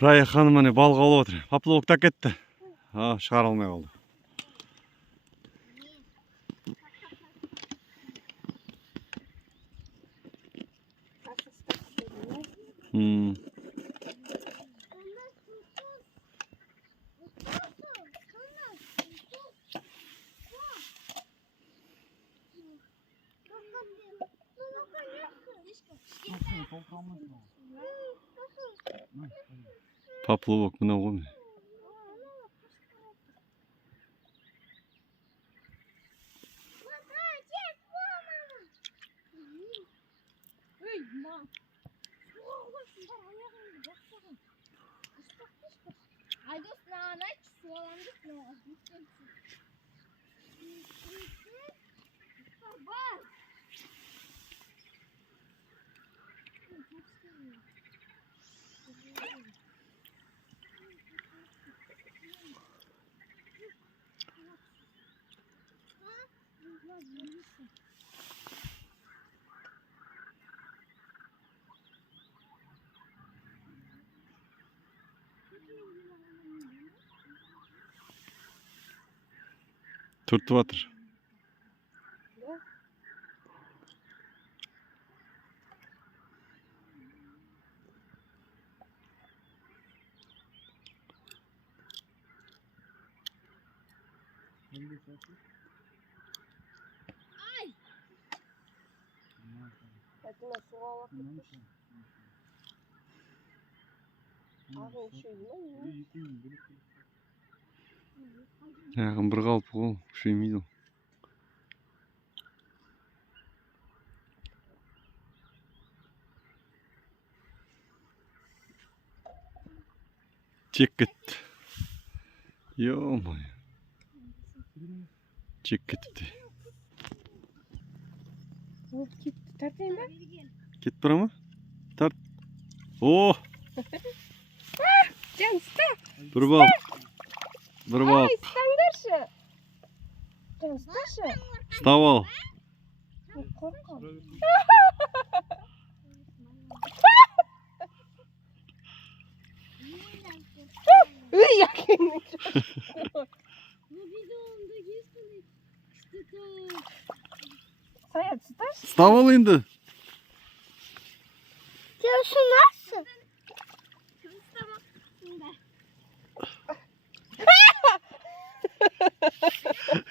Рая ханым міне балық аулап отыр. Поплавок та кетті. Шығара алмай қалды. Поплавок мынау ғой міне. Turtып atır. Яғын бір қалпы ғой, күшеймейді ол. Чек кетті. Ё-моё. Чек кетті. Тартайын ба? Кетіп бара ма? Тарт. О! Жан, ұста! Бір балық. Бір балық. Ай, ұстаңдаршы! Жан, ұсташы! Ұстап ал. Қорқам. Үй, әкеңнің жоғы. Саят, ұсташы! Ұстап ал енді. Sen nasıl?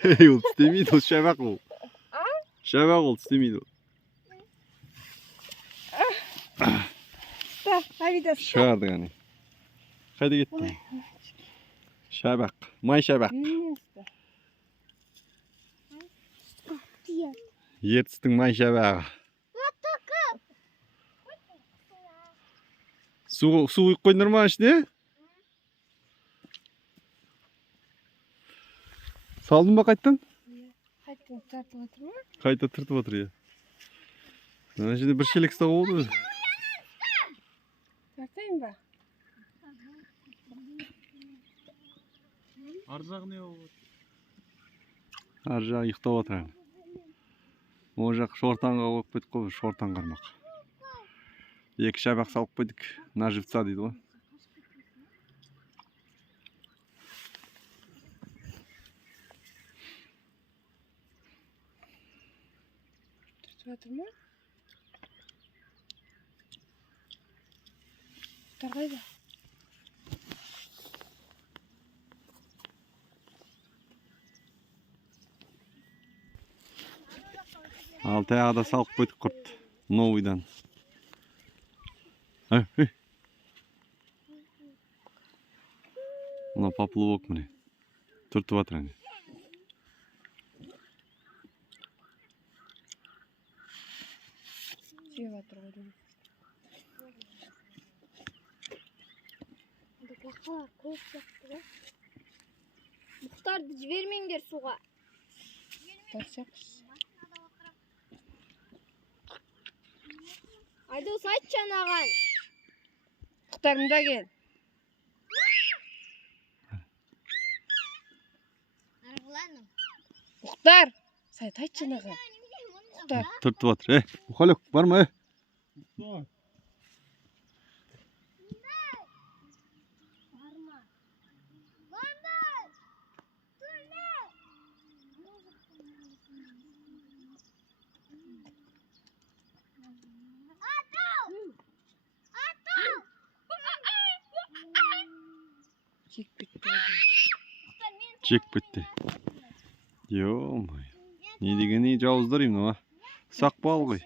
Ей, ол істемейді, ол шабақ ол. Шабақ ол істемейді ол. Ұста, Авида, ұста. Шығарды ғане. Қайда кетті? Шабақ. Май шабақ. Ертістің май шабағы. Су құйып қойдыңдар ма ішіне? Салдың ба қайттан? Қайттан тартып отыр ма? Қайта тыртып отыр, иә. Ана жерде бір шелек ұстап болды. Тартайын ба? Ар жағы не болып? Ар жағы ұйықтап отыр. Ол жақ шортанға қойып қойдық қой, шортан қармақ. Екі шабақ салып қойдық. На живца дейді ғой. Тартып отыр ма? Құтар қайда? Ал таяғда салып қойдық құрт. Новыйдан. Мына поплавок міне. Түртіп жатыр әне. Сүйіп жатыр ғой. Muhtardı vermeyinler suğa. Тартсақ. Haydi o saç çanağın. Құтарымда кел. Мұхтар! Сай тайт жанағы. Мұхтар. Түртіп жатыр. Мұхалек, бар ма? Жек бітті. Жек бітті. Ё-моё. Не деген не жауыздар емін, ма? Сақ бал ғой.